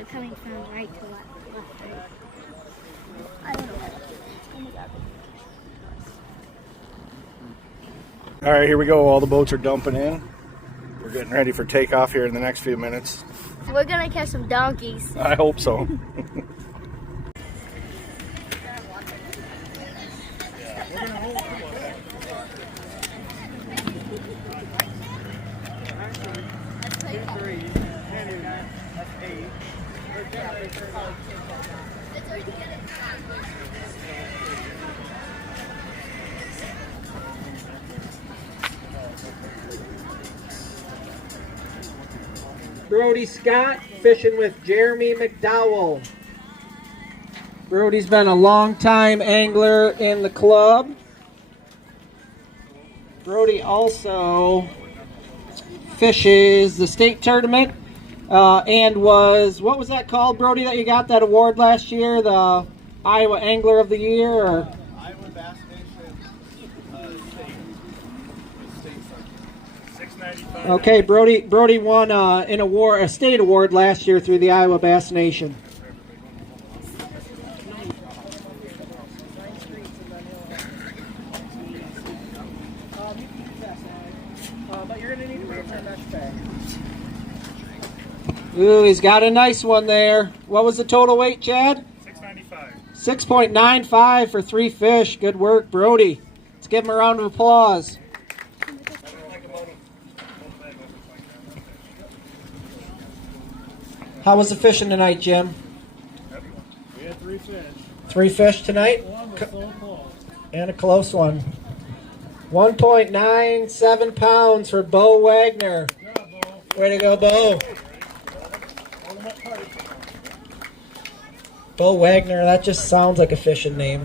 are coming from right to left, left to right. I don't know. Oh my God. All right, here we go. All the boats are dumping in. We're getting ready for takeoff here in the next few minutes. We're gonna catch some donkeys. I hope so. Brody Scott fishing with Jeremy McDowell. Brody's been a long-time angler in the club. Brody also fishes the state tournament and was, what was that called, Brody, that you got that award last year? The Iowa Angler of the Year? Or? Iowa Bass Nation state $695. Okay, Brody won an award, a state award last year through the Iowa Bass Nation. Ooh, he's got a nice one there. What was the total weight, Chad? 695. 6.95 for 3 fish. Good work, Brody. Let's give him a round of applause. How was the fishing tonight, Jim? We had 3 fish. 3 fish tonight? One was so close. And a close one. 1.97 pounds for Bo Wagner. Good job, Bo. Way to go, Bo. Hold him up tight. Bo Wagner, that just sounds like a fishing name.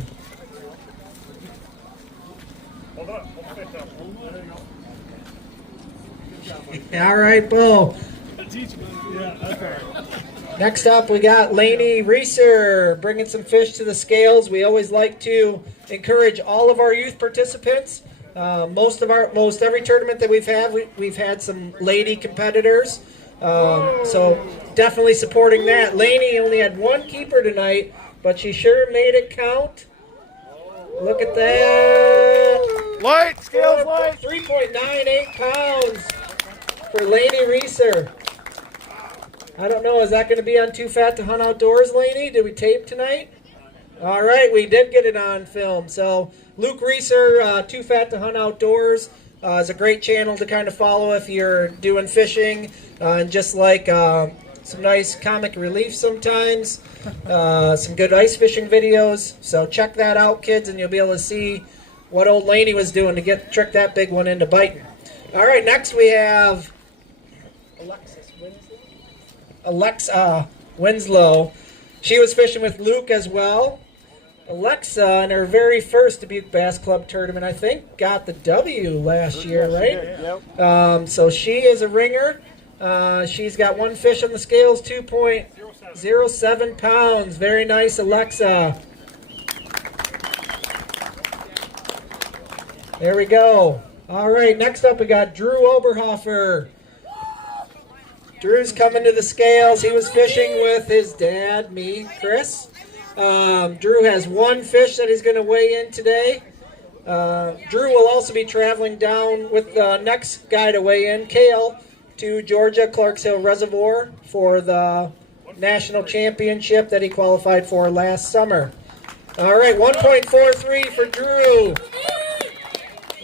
Hold up. Hold the fish up. There you go. All right, Bo. Teach me. Yeah, that's all right. Next up, we got Laney Reer bringing some fish to the scales. We always like to encourage all of our youth participants. Most every tournament that we've had some lady competitors. So definitely supporting that. Laney only had 1 keeper tonight, but she sure made it count. Look at that. Light, scales light. 3.98 pounds for Laney Reer. I don't know, is that going to be on Too Fat to Hunt Outdoors, Laney? Did we tape tonight? All right, we did get it on film. So Luke Reeser, Too Fat to Hunt Outdoors, is a great channel to kind of follow if you're doing fishing and just like some nice comic relief sometimes, some good ice fishing videos. So check that out, kids, and you'll be able to see what old Laney was doing to trick that big one into biting. All right, next we have Alexa Winslow. She was fishing with Luke as well. Alexa, in her very first Dubuque Bass Club tournament, I think, got the W last year, right? Yep. So she is a ringer. She's got 1 fish on the scales, 2.07 pounds. Very nice, Alexa. There we go. All right, next up we got Drew Oberhofer. Drew's coming to the scales. He was fishing with his dad, me, Chris. Drew has 1 fish that he's going to weigh in today. Drew will also be traveling down with the next guy to weigh in, Kale, to Georgia Clarks Hill Reservoir for the national championship that he qualified for last summer. All right, 1.43 for Drew.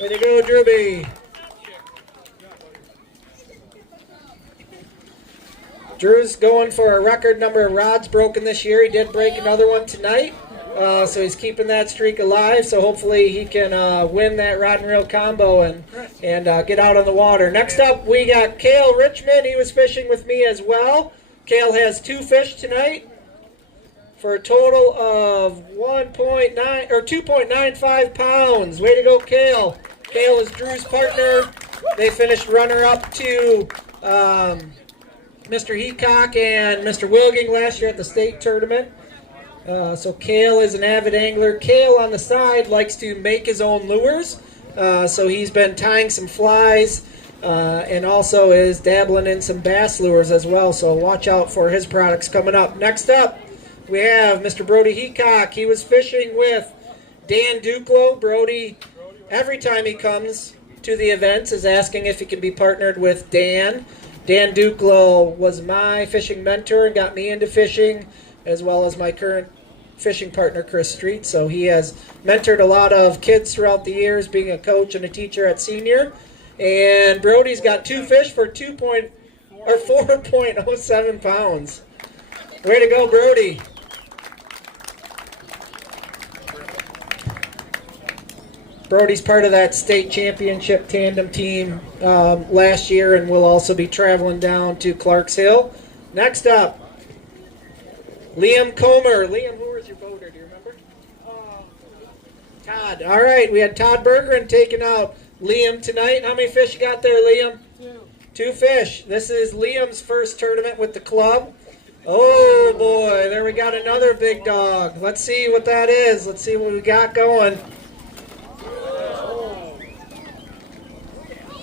Way to go, Drewby. Drew's going for a record number of rods broken this year. He did break another one tonight, so he's keeping that streak alive. So hopefully he can win that rod and reel combo and get out on the water. Next up, we got Kale Richmond. He was fishing with me as well. Kale has 2 fish tonight for a total of 2.95 pounds. Way to go, Kale! Kale is Drew's partner. They finished runner-up to Mr. Heacock and Mr. Wilging last year at the state tournament. So Kale is an avid angler. Kale on the side likes to make his own lures. So he's been tying some flies and also is dabbling in some bass lures as well. So watch out for his products coming up. Next up, we have Mr. Brody Heacock. He was fishing with Dan Duclo. Brody, every time he comes to the events, is asking if he can be partnered with Dan. Dan Duclo was my fishing mentor and got me into fishing, as well as my current fishing partner, Chris Street. So he has mentored a lot of kids throughout the years, being a coach and a teacher at senior. And Brody's got 2 fish for 4.07 pounds. Way to go, Brody. Brody's part of that state championship tandem team last year and will also be traveling down to Clarks Hill. Next up, Liam Comer. Liam, who was your boater? Do you remember? Todd. All right, we had Todd Bergeron taking out Liam tonight. How many fish you got there, Liam? 2 fish. This is Liam's first tournament with the club. Oh, boy. There we got another big dog. Let's see what that is. Let's see what we got going.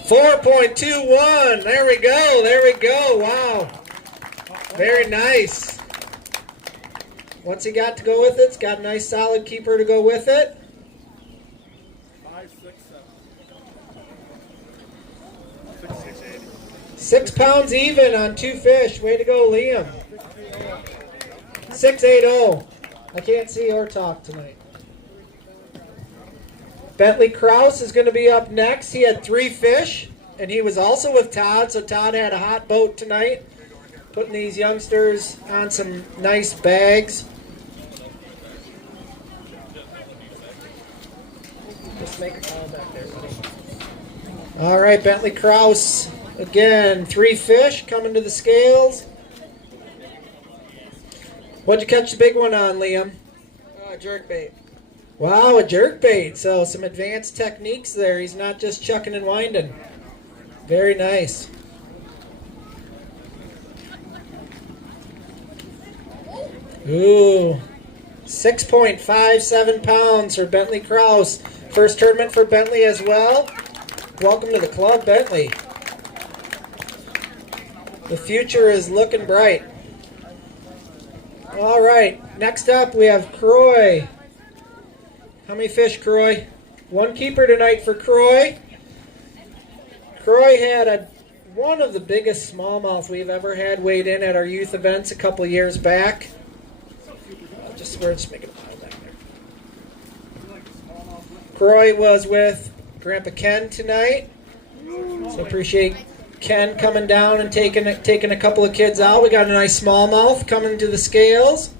4.21. There we go. There we go. Wow. Very nice. What's he got to go with it? It's got a nice solid keeper to go with it. 5, 6, 7. 6 pounds even on 2 fish. Way to go, Liam. 680. I can't see or talk tonight. Bentley Krause is going to be up next. He had 3 fish, and he was also with Todd, so Todd had a hot boat tonight, putting these youngsters on some nice bags. Just make a call back there, buddy. All right, Bentley Krause, again, 3 fish coming to the scales. What'd you catch the big one on, Liam? Jerkbait. Wow, a jerkbait. So some advanced techniques there. He's not just chucking and winding. Very nice. Ooh, 6.57 pounds for Bentley Krause. First tournament for Bentley as well. Welcome to the club, Bentley. The future is looking bright. All right, next up we have Croy. How many fish, Croy? 1 keeper tonight for Croy. Croy had one of the biggest smallmouth we've ever had weighed in at our youth events a couple years back. We're just making a pile back there. Croy was with Grandpa Ken tonight. So appreciate Ken coming down and taking a couple of kids out. We got a nice smallmouth coming to the scales.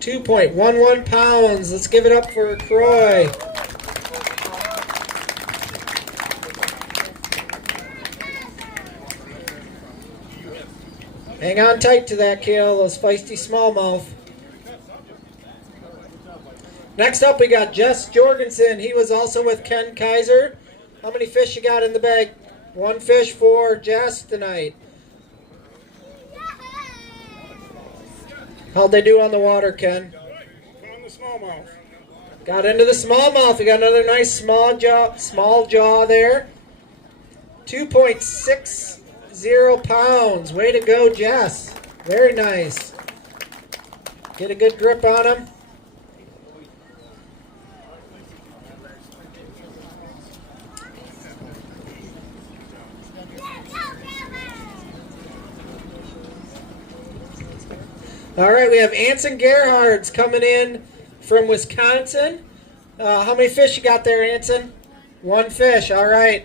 2.11 pounds. Let's give it up for Croy. Hang on tight to that, Kale, those feisty smallmouth. Next up, we got Jess Jorgensen. He was also with Ken Kaiser. How many fish you got in the bag? 1 fish for Jess tonight. How'd they do on the water, Ken? On the smallmouth. Got into the smallmouth. We got another nice small jaw there. 2.60 pounds. Way to go, Jess. Very nice. Get a good grip on him. All right, we have Anson Gerhards coming in from Wisconsin. How many fish you got there, Anson? 1 fish, all right.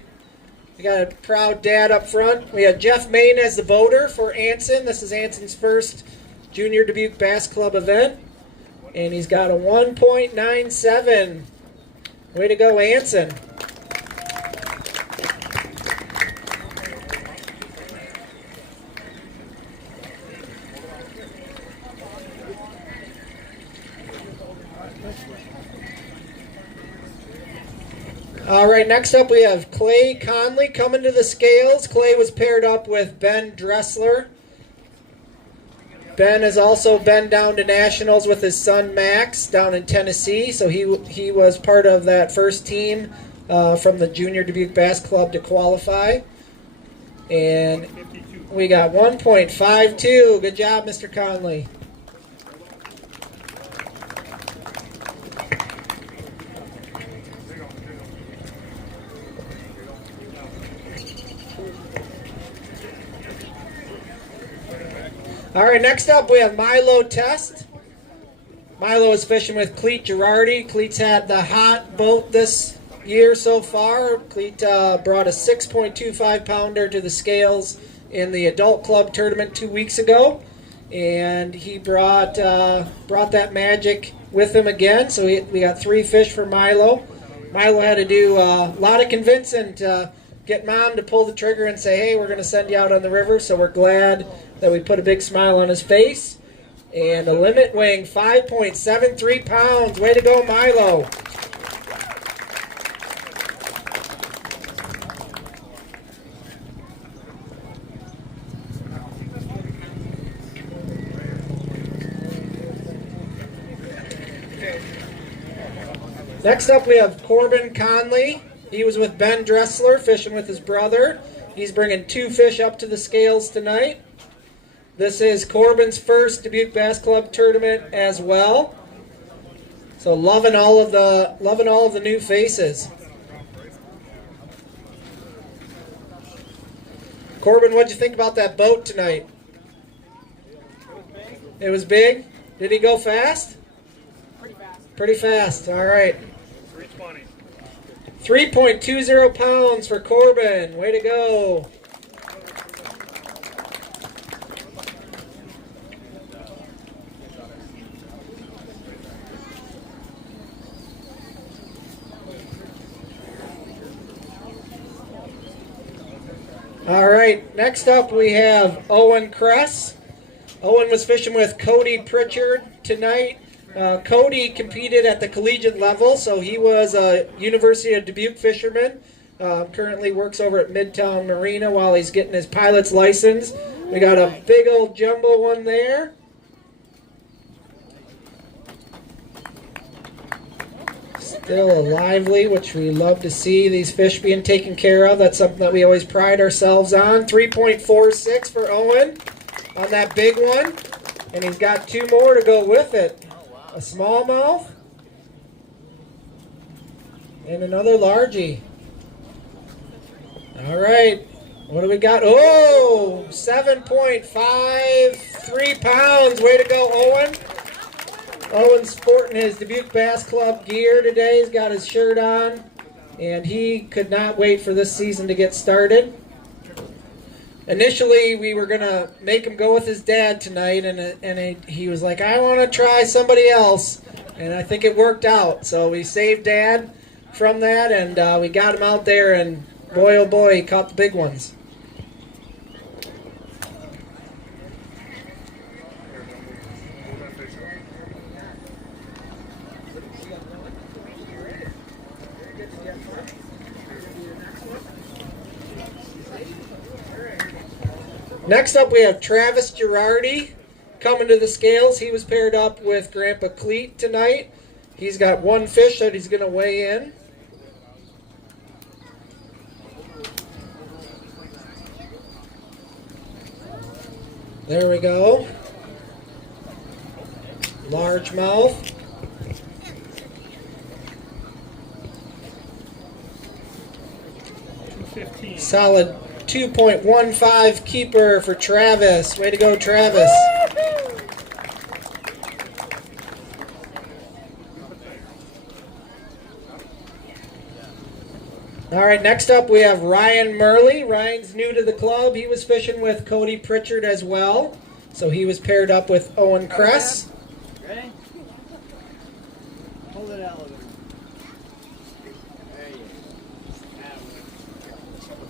We got a proud dad up front. We have Jeff Main as the boater for Anson. This is Anson's first Junior Dubuque Bass Club event. And he's got a 1.97. Way to go, Anson. All right, next up we have Corbin Connley coming to the scales. Clay was paired up with Ben Dressler. Ben has also been down to nationals with his son Max down in Tennessee, so he was part of that first team from the Junior Dubuque Bass Club to qualify. And we got 1.52. Good job, Mr. Connley. All right, next up we have Milo Test. Milo is fishing with Cleet Girardi. Cleet's had the hot boat this year so far. Cleet brought a 6.25 pounder to the scales in the adult club tournament 2 weeks ago, and he brought that magic with him again. So we got 3 fish for Milo. Milo had to do a lot of convincing to get Mom to pull the trigger and say, hey, we're going to send you out on the river. So we're glad that we put a big smile on his face. And a limit weighing 5.73 pounds. Way to go, Milo. Next up, we have Corbin Connley. He was with Ben Dressler, fishing with his brother. He's bringing 2 fish up to the scales tonight. This is Corbin's first Dubuque Bass Club tournament as well. So loving all of the new faces. Corbin, what'd you think about that boat tonight? It was big. Did he go fast? Pretty fast. All right. 3.20 pounds for Corbin. Way to go. All right, next up we have Owen Kress. Owen was fishing with Cody Pritchard tonight. Cody competed at the collegiate level, so he was a University of Dubuque fisherman. Currently works over at Midtown Marina while he's getting his pilot's license. We got a big old jumbo one there. Still a lively, which we love to see these fish being taken care of. That's something that we always pride ourselves on. 3.46 for Owen on that big one. And he's got 2 more to go with it. A smallmouth and another largie. All right, what do we got? Oh, 7.53 pounds. Way to go, Owen. Owen's sporting his Dubuque Bass Club gear today. He's got his shirt on, and he could not wait for this season to get started. Initially, we were going to make him go with his dad tonight, and he was like, I want to try somebody else, and I think it worked out. So we saved Dad from that, and we got him out there, and boy, oh boy, he caught the big ones. Next up, we have Travis Girardi coming to the scales. He was paired up with Grandpa Cleet tonight. He's got 1 fish that he's going to weigh in. There we go. Largemouth. Solid 2.15 keeper for Travis. Way to go, Travis. All right, next up we have Ryan Murley. Ryan's new to the club. He was fishing with Cody Pritchard as well. So he was paired up with Owen Kress. Ready? Hold it out.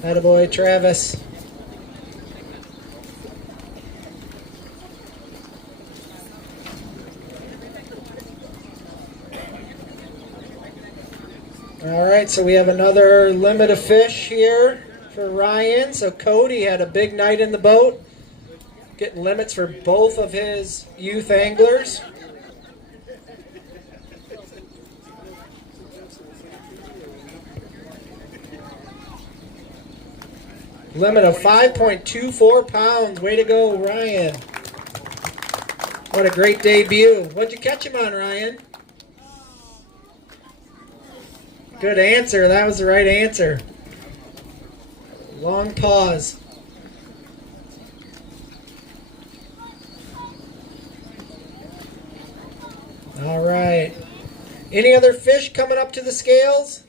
Attaboy, Travis. All right, so we have another limit of fish here for Ryan. So Cody had a big night in the boat. getting limits for both of his youth anglers. Limit of 5.24 pounds. Way to go, Ryan. What a great debut. What'd you catch him on, Ryan? Good answer. That was the right answer. Long pause. All right. Any other fish coming up to the scales?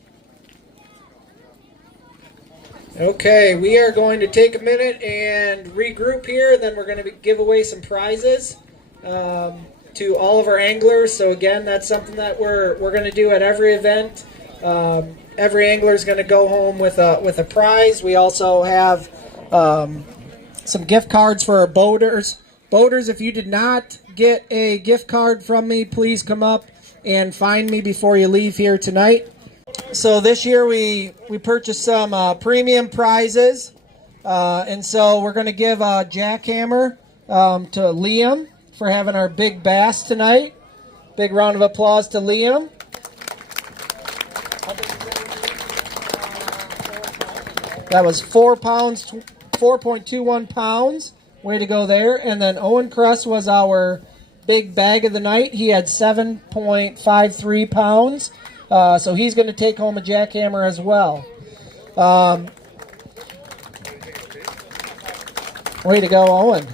Okay, we are going to take a minute and regroup here, and then we're going to give away some prizes to all of our anglers. So again, that's something that we're going to do at every event. Every angler is going to go home with a prize. We also have some gift cards for our boaters. Boaters, if you did not get a gift card from me, please come up and find me before you leave here tonight. So this year we purchased some premium prizes, and so we're going to give a jackhammer to Liam for having our big bass tonight. Big round of applause to Liam. That was 4 pounds, 4.21 pounds. Way to go there. And then Owen Cress was our big bag of the night. He had 7.53 pounds. So he's going to take home a jackhammer as well. Way to go, Owen.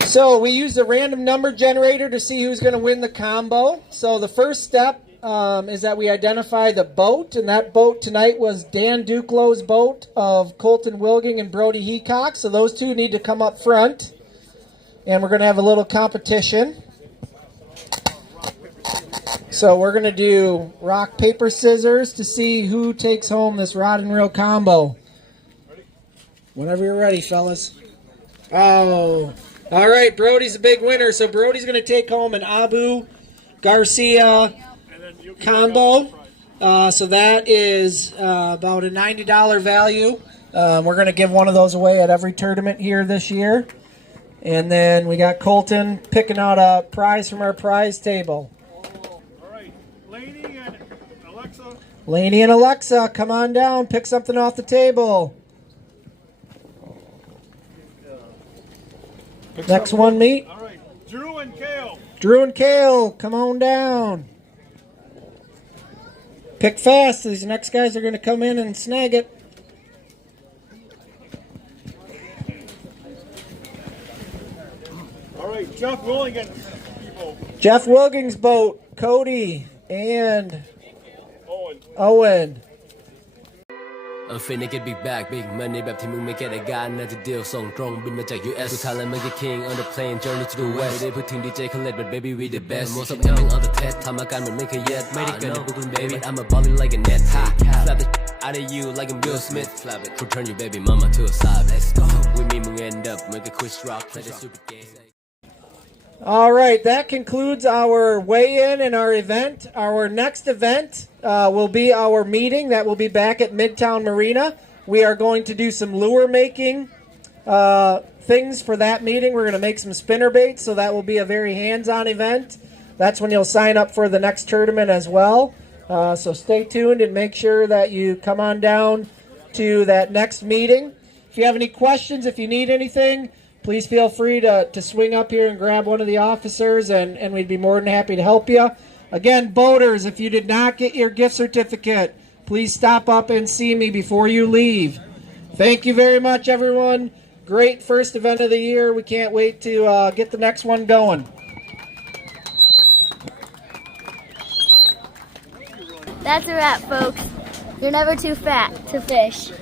So we used a random number generator to see who's going to win the combo. So the first step is that we identify the boat, and that boat tonight was Dan Duclow's boat of Colton Wilging and Brody Heacock. So those two need to come up front, and we're going to have a little competition. So we're going to do rock, paper, scissors to see who takes home this rod and reel combo. Whenever you're ready, fellas. Oh, all right, Brody's a big winner. So Brody's going to take home an Abu Garcia combo. So that is about a $90 value. We're going to give one of those away at every tournament here this year. And then we got Colton picking out a prize from our prize table. Laney and Alexa, come on down. Pick something off the table. Next one, meet. All right, Drew and Kale. Drew and Kale, come on down. Pick fast. These next guys are going to come in and snag it. All right, Jeff Willigan. Jeff Wilging's boat, Cody and Owen. I'm finna get big bag, big money แบบที่มึงไม่ get ได้การน่าจะเดียวส่งตรงบินมาจาก US สุดท้ายแล้วมึงก็ king on the plane journey to the west ไม่ได้พูดถึง DJ Khaled but baby we the best most of them on the test ทำอาการเหมือนไม่เคย yet ไม่ได้เกิดใน Brooklyn baby I'm a baller like a net slap the out of you like I'm Will Smith slap it return your baby mama to a side let's go with me มึง end up มึงก็ Chris Rock play the super game. All right, that concludes our weigh-in and our event. Our next event will be our meeting that will be back at Midtown Marina. We are going to do some lure making things for that meeting. We're going to make some spinner baits, so that will be a very hands-on event. That's when you'll sign up for the next tournament as well. So stay tuned and make sure that you come on down to that next meeting. If you have any questions, if you need anything, please feel free to swing up here and grab one of the officers, and we'd be more than happy to help you. Again, boaters, if you did not get your gift certificate, please stop up and see me before you leave. Thank you very much, everyone. Great first event of the year. We can't wait to get the next one going. That's a wrap, folks. You're never too fat to fish.